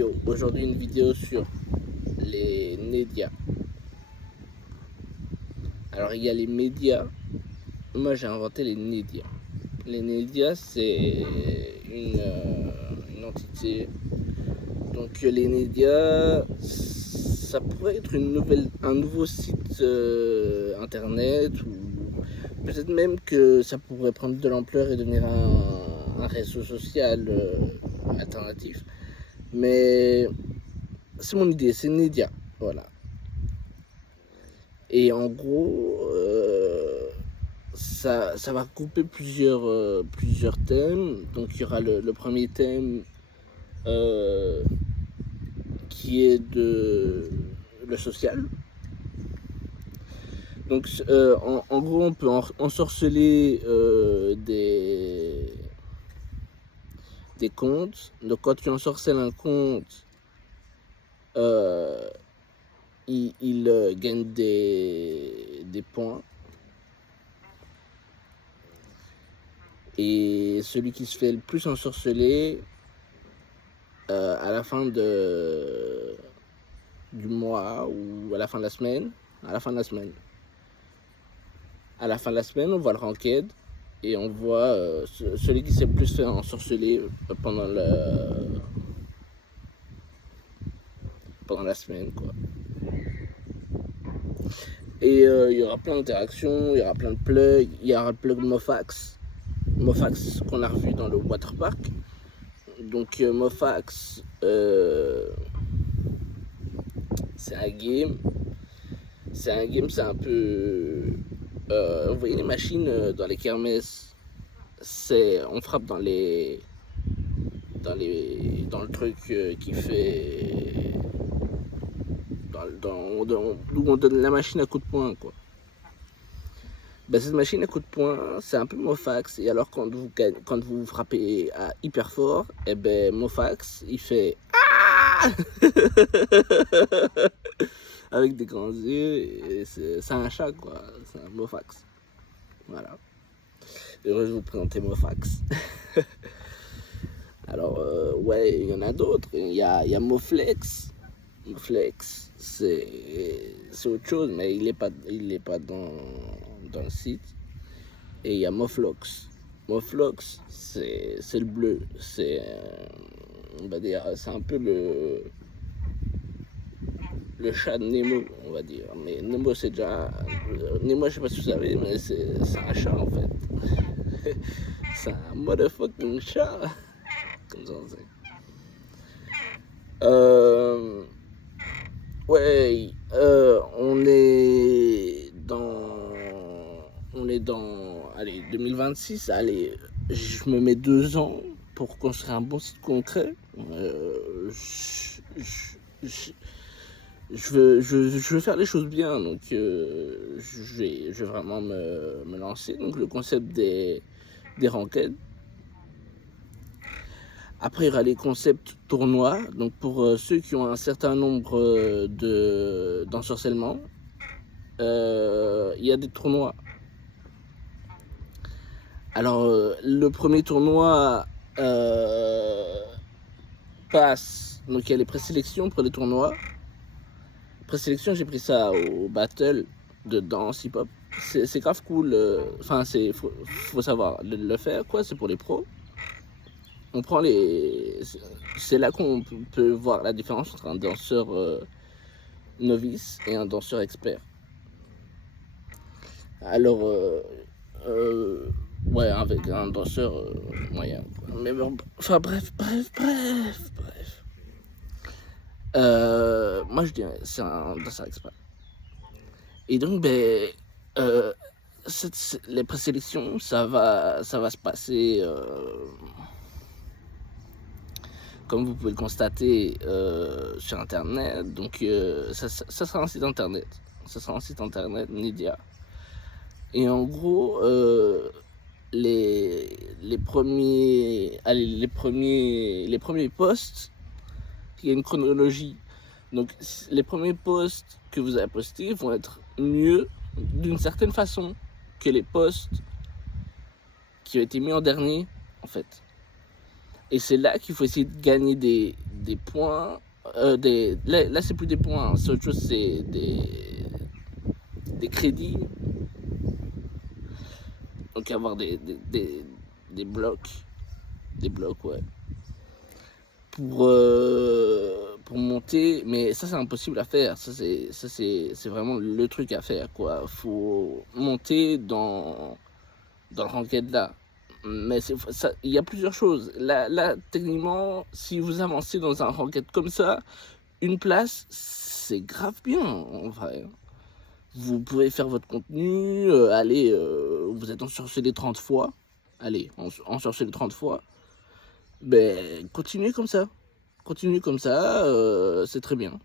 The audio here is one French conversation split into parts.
Yo, aujourd'hui une vidéo sur les médias. Alors il y a les médias, moi j'ai inventé les médias. Les médias c'est une entité. Donc les médias, ça pourrait être un nouveau site internet ou peut-être même que ça pourrait prendre de l'ampleur et devenir un réseau social alternatif. Mais c'est mon idée, c'est une média, voilà. Et en gros, ça va regrouper plusieurs thèmes. Donc il y aura le premier thème qui est le social. Donc en gros, on peut ensorceler des comptes. Donc quand tu ensorcelles un compte, il gagne des points. Et celui qui se fait le plus ensorceler à la fin du mois ou à la fin de la semaine, à la fin de la semaine, on voit le ranked et on voit celui qui s'est le plus fait ensorceler pendant la semaine, quoi. Et il y aura plein d'interactions, il y aura plein de plugs, il y aura le plug Mofax qu'on a revu dans le waterpark. Donc Mofax, c'est un game, c'est un peu, vous voyez les machines dans les kermesses, on frappe dans le truc qui fait, d'où on donne la machine à coup de poing, quoi. Ben, cette machine à coup de poing, c'est un peu Mofax. Et alors quand vous frappez à hyper fort, et ben Mofax, il fait ah avec des grands yeux. Et c'est un chat, quoi. C'est un Mofax. Voilà. Heureux de vous présenter Mofax. Alors ouais, il y en a d'autres. Il y a Moflex. Moflex, c'est autre chose, mais il est pas dans le site. Et il y a Moflox. Moflox, c'est le bleu. C'est, on va dire, c'est un peu le chat de Nemo, on va dire. Mais Nemo, c'est déjà... Nemo, je sais pas si vous savez, mais c'est un chat, en fait. C'est un motherfucking chat. Comme ça, on sait. Ouais, on est dans, allez, 2026, allez, je me mets 2 ans pour construire un bon site concret. Je veux faire les choses bien, donc je vais vraiment me lancer. Donc le concept des ranked. Après, il y aura les concepts tournois. Donc, pour ceux qui ont un certain nombre d'ensorcellement, il y a des tournois. Alors, le premier tournoi passe. Donc, il y a les présélections pour les tournois. Présélection, j'ai pris ça au battle de danse hip-hop. C'est grave cool. Enfin, faut savoir le faire, quoi. C'est pour les pros. On prend c'est là qu'on peut voir la différence entre un danseur novice et un danseur expert. Alors, ouais, avec un danseur moyen. Mais bon, enfin bref. Moi je dirais c'est un danseur expert. Et donc, ben, les présélections, ça va se passer... comme vous pouvez le constater sur internet, donc ça sera un site internet. Ça sera un site internet média. Et en gros, les premiers posts, il y a une chronologie. Donc les premiers posts que vous avez postés vont être mieux d'une certaine façon que les posts qui ont été mis en dernier, en fait. Et c'est là qu'il faut essayer de gagner des points. Là, c'est plus des points, c'est autre chose, c'est des crédits. Donc avoir des blocs. Des blocs, ouais. Pour monter, mais ça c'est impossible à faire. Ça c'est vraiment le truc à faire, quoi. Faut monter dans le ranked là. Mais il y a plusieurs choses. Là, techniquement, si vous avancez dans un ranked comme ça, une place, c'est grave bien en vrai. Vous pouvez faire votre contenu, allez, vous êtes ensorcelé 30 fois. Allez, ensorcelé 30 fois. Ben, continuez comme ça. Continuez comme ça, c'est très bien.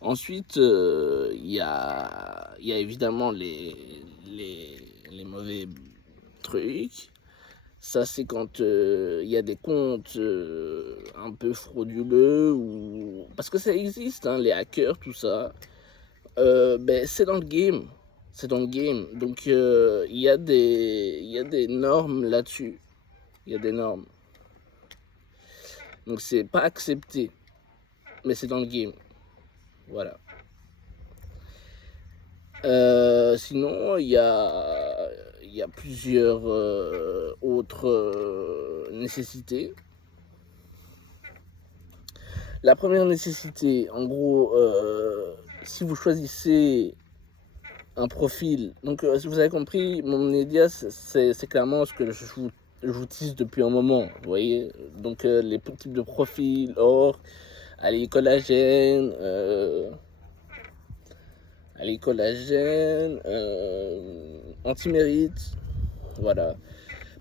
Ensuite, il y a évidemment les mauvais trucs. Ça, c'est quand il y a des comptes un peu frauduleux, ou parce que ça existe, hein, les hackers, tout ça. Ben, c'est dans le game. C'est dans le game. Donc, il y a des normes là-dessus. Il y a des normes. Donc, c'est pas accepté. Mais c'est dans le game. Voilà. Sinon, il y a plusieurs autres nécessités. La première nécessité, en gros, si vous choisissez un profil, donc si vous avez compris, mon média, c'est clairement ce que je vous tease depuis un moment, vous voyez. Donc les types de profils, or, allez, collagène, anti-mérite, voilà.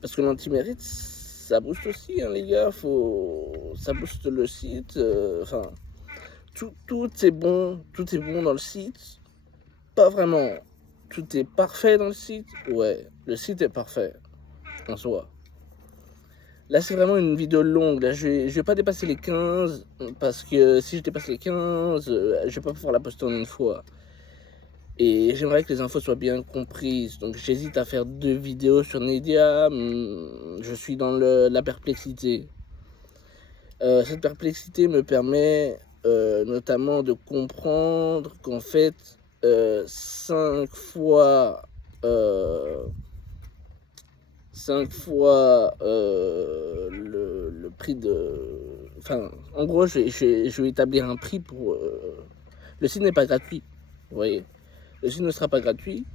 Parce que l'anti-mérite, ça booste aussi, hein, les gars, ça booste le site, enfin, tout est bon dans le site, pas vraiment. Tout est parfait dans le site, ouais, le site est parfait, en soi. Là, c'est vraiment une vidéo longue, là, je vais pas dépasser les 15, parce que si je dépasse les 15, je vais pas pouvoir la poster en une fois. Et j'aimerais que les infos soient bien comprises. Donc j'hésite à faire 2 vidéos sur Nedia. Je suis dans la perplexité. Cette perplexité me permet notamment de comprendre qu'en fait, 5 fois... 5 fois le prix de... Enfin, en gros, je vais établir un prix pour... Le site n'est pas gratuit, vous voyez. Le site ne sera pas gratuit.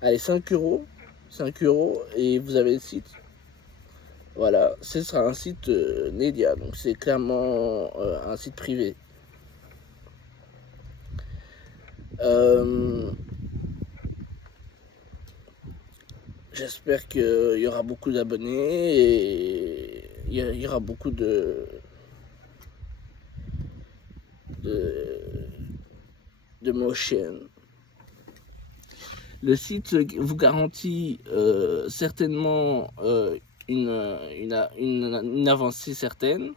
Allez, 5 euros. 5 euros et vous avez le site. Voilà, ce sera un site Nedia. Donc c'est clairement un site privé. J'espère qu'il y aura beaucoup d'abonnés et il y aura beaucoup de motion. Le site vous garantit certainement une avancée certaine.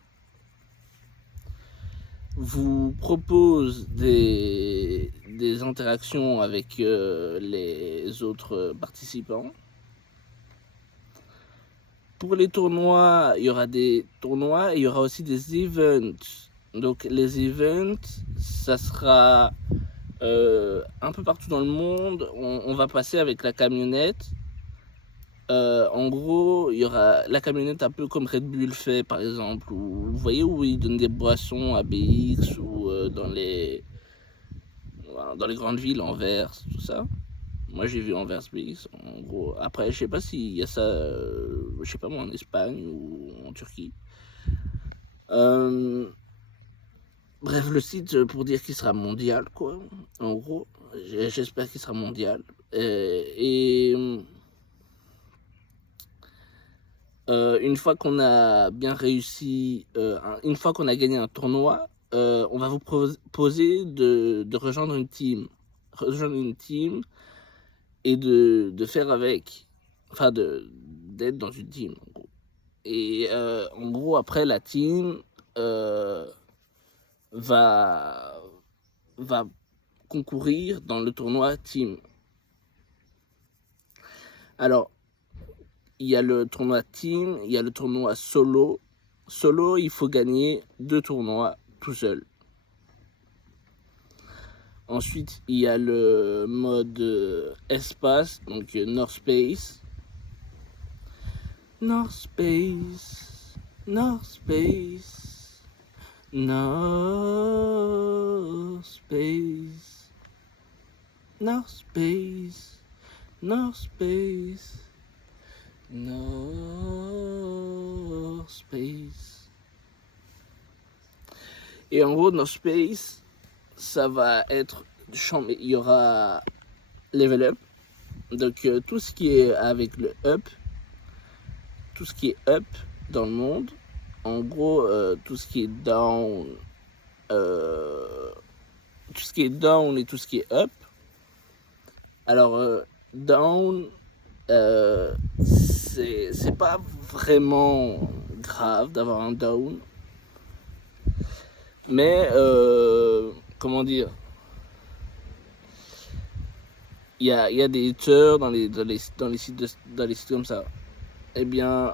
Vous propose des interactions avec les autres participants. Pour les tournois, il y aura des tournois et il y aura aussi des events. Donc les events, ça sera un peu partout dans le monde. On va passer avec la camionnette. En gros, il y aura la camionnette un peu comme Red Bull fait, par exemple. Vous voyez où ils donnent des boissons à BX ou dans les grandes villes, Anvers, tout ça. Moi, j'ai vu Anvers BX, en gros. Après, je sais pas s'il y a ça, je sais pas moi, en Espagne ou en Turquie. Bref, le site, pour dire qu'il sera mondial, quoi. En gros, j'espère qu'il sera mondial. Une fois qu'on a bien réussi, une fois qu'on a gagné un tournoi, on va vous proposer de rejoindre une team. Rejoindre une team et de faire avec. Enfin, d'être dans une team, en gros. Et en gros, après, la team va concourir dans le tournoi team. Alors, il y a le tournoi team, il y a le tournoi solo. Solo, il faut gagner 2 tournois tout seul. Ensuite, il y a le mode espace, donc North Space. North Space, North Space, North Space, North Space, North Space, North Space. Et en gros, North Space, ça va être il y aura level up, donc tout ce qui est avec le up, tout ce qui est up dans le monde, en gros tout ce qui est down, tout ce qui est down et tout ce qui est up. Alors down, c'est pas vraiment grave d'avoir un down, mais comment dire, il y a des haters dans les sites comme ça. Eh bien,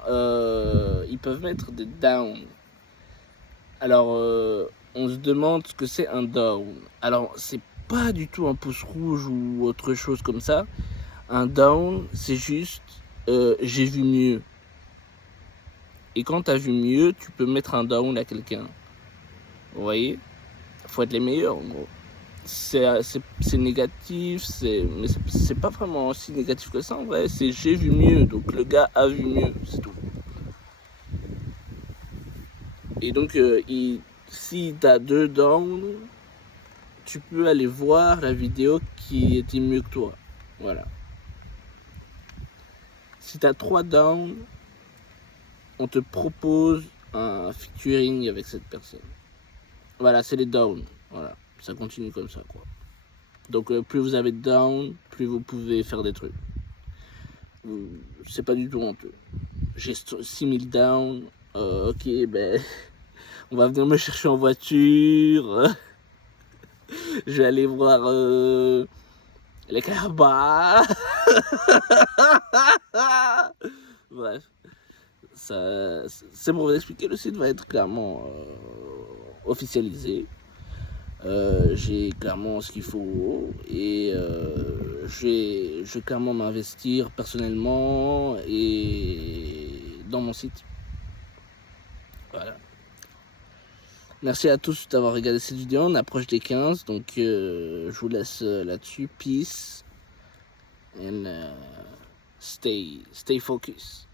ils peuvent mettre des downs. Alors, on se demande ce que c'est un down. Alors, c'est pas du tout un pouce rouge ou autre chose comme ça. Un down, c'est juste j'ai vu mieux. Et quand t'as vu mieux, tu peux mettre un down à quelqu'un. Vous voyez? Faut être les meilleurs, en gros. C'est négatif, mais c'est pas vraiment aussi négatif que ça en vrai. C'est j'ai vu mieux, donc le gars a vu mieux, c'est tout. Et donc si t'as 2 downs, tu peux aller voir la vidéo qui était mieux que toi. Voilà. Si t'as 3 downs, on te propose un featuring avec cette personne. Voilà, c'est les downs. Voilà. Ça continue comme ça, quoi. Donc plus vous avez de down, plus vous pouvez faire des trucs. C'est pas du tout honteux. J'ai 6000 down. Ok, ben on va venir me chercher en voiture. Je vais aller voir les Carabas. Bref, c'est pour vous expliquer, le site va être clairement officialisé. J'ai clairement ce qu'il faut et je vais clairement m'investir personnellement et dans mon site. Voilà. Merci à tous d'avoir regardé cette vidéo. On approche des 15, donc je vous laisse là-dessus. Peace and stay focused.